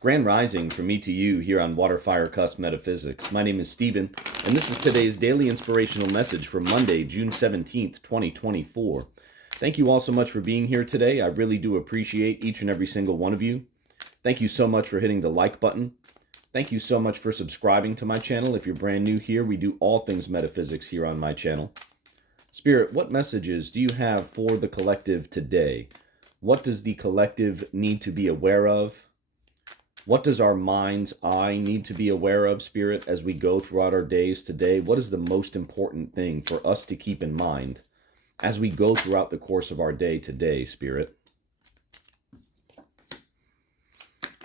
Grand Rising from me to you here on WATERFIRECUSP Metaphysics. My name is Stephen, and this is today's daily inspirational message for Monday, June 17th, 2024. Thank you all so much for being here today. I really do appreciate each and every single one of you. Thank you so much for hitting the like button. Thank you so much for subscribing to my channel. If you're brand new here, we do all things metaphysics here on my channel. Spirit, what messages do you have for the collective today? What does the collective need to be aware of? What does our mind's eye need to be aware of, Spirit, as we go throughout our days today? What is the most important thing for us to keep in mind as we go throughout the course of our day today, Spirit?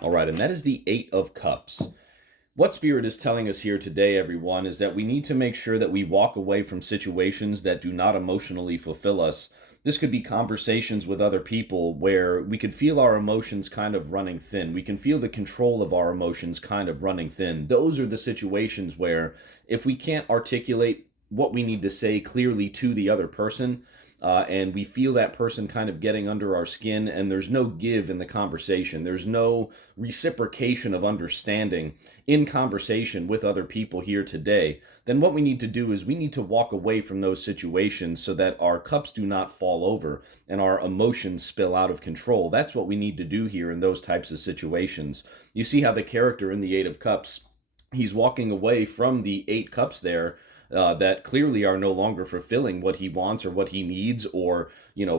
All right, and that is the Eight of Cups. What Spirit is telling us here today, everyone, is that we need to make sure that we walk away from situations that do not emotionally fulfill us. This could be conversations with other people where we could feel our emotions kind of running thin. We can feel the control of our emotions kind of running thin. Those are the situations where if we can't articulate what we need to say clearly to the other person, and we feel that person kind of getting under our skin, and there's no give in the conversation. There's no reciprocation of understanding in conversation with other people here today. Then what we need to do is we need to walk away from those situations so that our cups do not fall over and our emotions spill out of control. That's what we need to do here in those types of situations. You see how the character in the Eight of Cups, he's walking away from the Eight Cups there, that clearly are no longer fulfilling what he wants or what he needs or,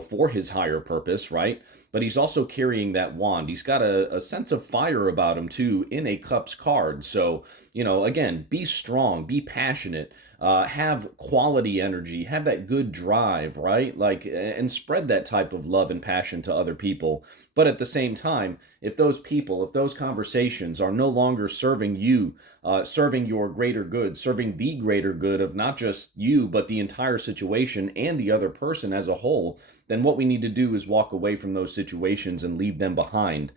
for his higher purpose, right? But he's also carrying that wand. He's got a sense of fire about him, too, in a Cups card. So, again, be strong, be passionate, have quality energy, have that good drive, right? And spread that type of love and passion to other people. But at the same time, if those conversations are no longer serving you, serving your greater good, serving the greater good of not just you, but the entire situation and the other person as a whole, then what we need to do is walk away from those situations and leave them behind.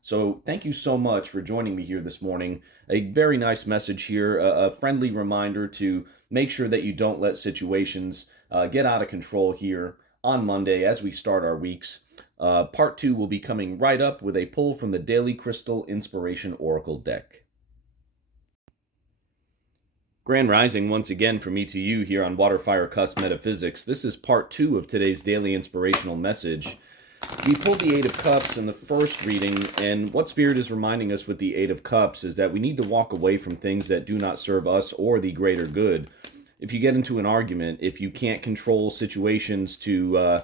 So thank you so much for joining me here this morning. A very nice message here, a friendly reminder to make sure that you don't let situations get out of control here on Monday as we start our weeks. Part 2 will be coming right up with a pull from the Daily Crystal Inspiration Oracle deck. Grand Rising once again from me to you here on WaterFireCusp Metaphysics. This is part 2 of today's daily inspirational message. We pulled the Eight of Cups in the first reading, and what Spirit is reminding us with the Eight of Cups is that we need to walk away from things that do not serve us or the greater good. If you get into an argument, if you can't control situations to,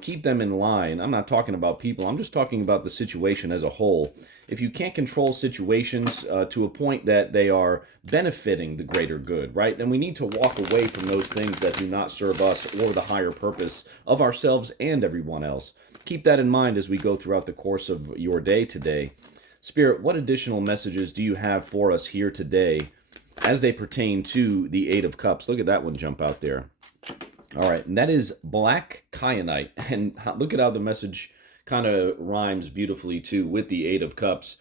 keep them in line, I'm not talking about people, I'm just talking about the situation as a whole. If you can't control situations to a point that they are benefiting the greater good, right, then we need to walk away from those things that do not serve us or the higher purpose of ourselves and everyone else. Keep that in mind as we go throughout the course of your day today. Spirit, what additional messages do you have for us here today as they pertain to the Eight of Cups? Look at that one jump out there. All right, and that is black kyanite. And look at how the message kind of rhymes beautifully too with the Eight of Cups.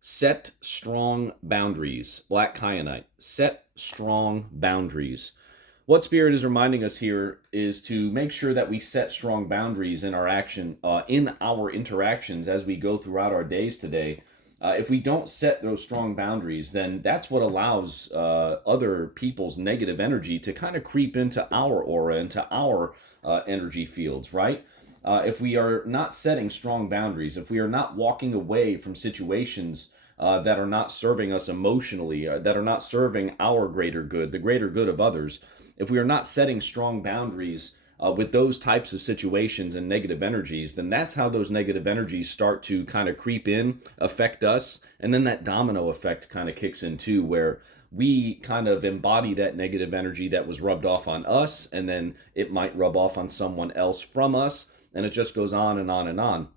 Set strong boundaries. Black kyanite. Set strong boundaries. What Spirit is reminding us here is to make sure that we set strong boundaries in our in our interactions as we go throughout our days today. If we don't set those strong boundaries, then that's what allows other people's negative energy to kind of creep into our aura, into our energy fields, right? If we are not setting strong boundaries, if we are not walking away from situations that are not serving us emotionally, that are not serving our greater good, the greater good of others, if we are not setting strong boundaries with those types of situations and negative energies, then that's how those negative energies start to kind of creep in, affect us, and then that domino effect kind of kicks in too, where we kind of embody that negative energy that was rubbed off on us, and then it might rub off on someone else from us, and it just goes on and on and on.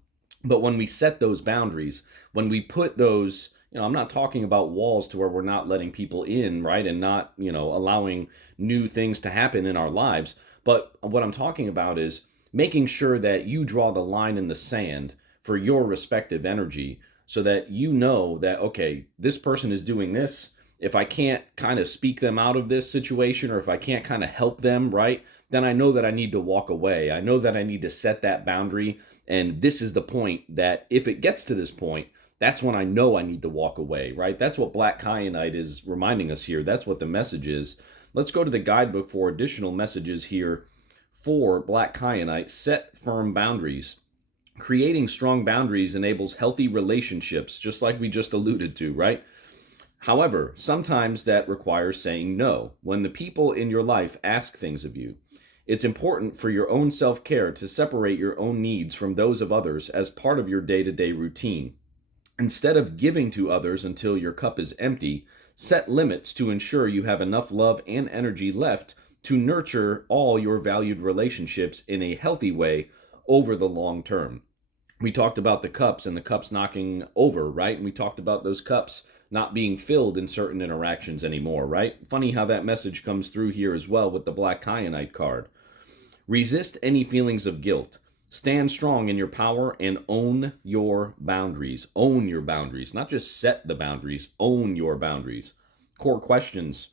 But when we set those boundaries, when we put those, I'm not talking about walls to where we're not letting people in, right? And not, allowing new things to happen in our lives. But what I'm talking about is making sure that you draw the line in the sand for your respective energy so that you know that, okay, this person is doing this. If I can't kind of speak them out of this situation, or if I can't kind of help them, right, then I know that I need to walk away. I know that I need to set that boundary. And this is the point that if it gets to this point, that's when I know I need to walk away, right? That's what black kyanite is reminding us here. That's what the message is. Let's go to the guidebook for additional messages here for black kyanite. Set firm boundaries. Creating strong boundaries enables healthy relationships, just like we just alluded to, right? However, sometimes that requires saying no. When the people in your life ask things of you, it's important for your own self-care to separate your own needs from those of others as part of your day-to-day routine. Instead of giving to others until your cup is empty, set limits to ensure you have enough love and energy left to nurture all your valued relationships in a healthy way over the long term. We talked about the cups and the cups knocking over, right? And we talked about those cups not being filled in certain interactions anymore, right? Funny how that message comes through here as well with the black kyanite card. Resist any feelings of guilt. Stand strong in your power and own your boundaries. Own your boundaries, not just set the boundaries, own your boundaries. Core questions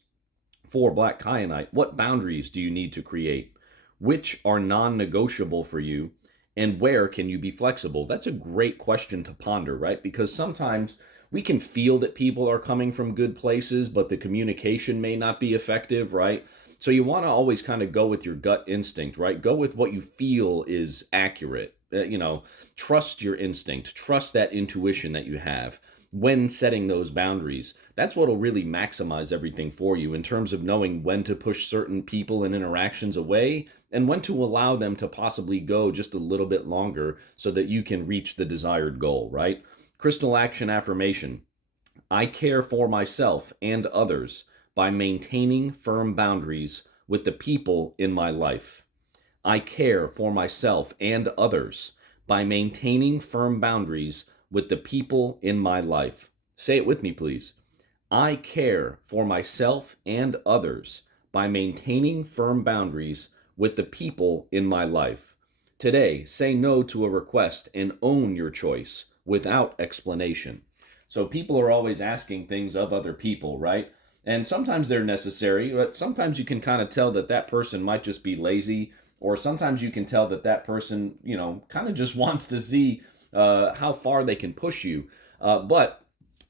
for black kyanite. What boundaries do you need to create? Which are non-negotiable for you? And where can you be flexible? That's a great question to ponder, right? Because sometimes we can feel that people are coming from good places, but the communication may not be effective, right? So you want to always kind of go with your gut instinct, right? Go with what you feel is accurate. Trust your instinct, trust that intuition that you have when setting those boundaries. That's what will really maximize everything for you in terms of knowing when to push certain people and interactions away and when to allow them to possibly go just a little bit longer so that you can reach the desired goal, right? Crystal action affirmation. I care for myself and others by maintaining firm boundaries with the people in my life. I care for myself and others by maintaining firm boundaries with the people in my life. Say it with me, please. I care for myself and others by maintaining firm boundaries with the people in my life. Today, say no to a request and own your choice without explanation. So people are always asking things of other people, right? And sometimes they're necessary, but sometimes you can kind of tell that that person might just be lazy, or sometimes you can tell that that person, kind of just wants to see how far they can push you. But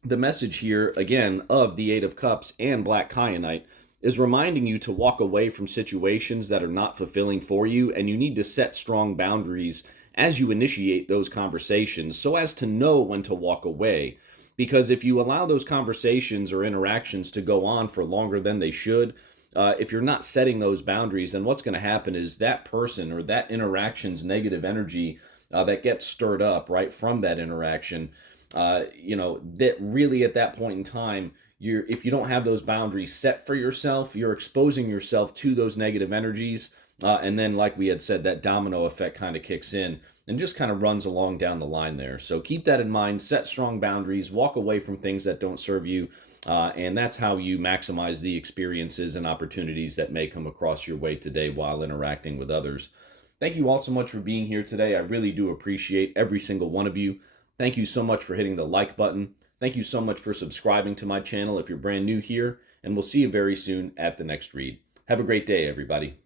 the message here, again, of the Eight of Cups and black kyanite is reminding you to walk away from situations that are not fulfilling for you, and you need to set strong boundaries as you initiate those conversations so as to know when to walk away. Because if you allow those conversations or interactions to go on for longer than they should, if you're not setting those boundaries, then what's going to happen is that person or that interaction's negative energy that gets stirred up, right, from that interaction, that really at that point in time, if you don't have those boundaries set for yourself, you're exposing yourself to those negative energies. And then, like we had said, that domino effect kind of kicks in and just kind of runs along down the line there. So keep that in mind, set strong boundaries, walk away from things that don't serve you, and that's how you maximize the experiences and opportunities that may come across your way today while interacting with others. Thank you all so much for being here today. I really do appreciate every single one of you. Thank you so much for hitting the like button. Thank you so much for subscribing to my channel if you're brand new here, and we'll see you very soon at the next read. Have a great day, everybody.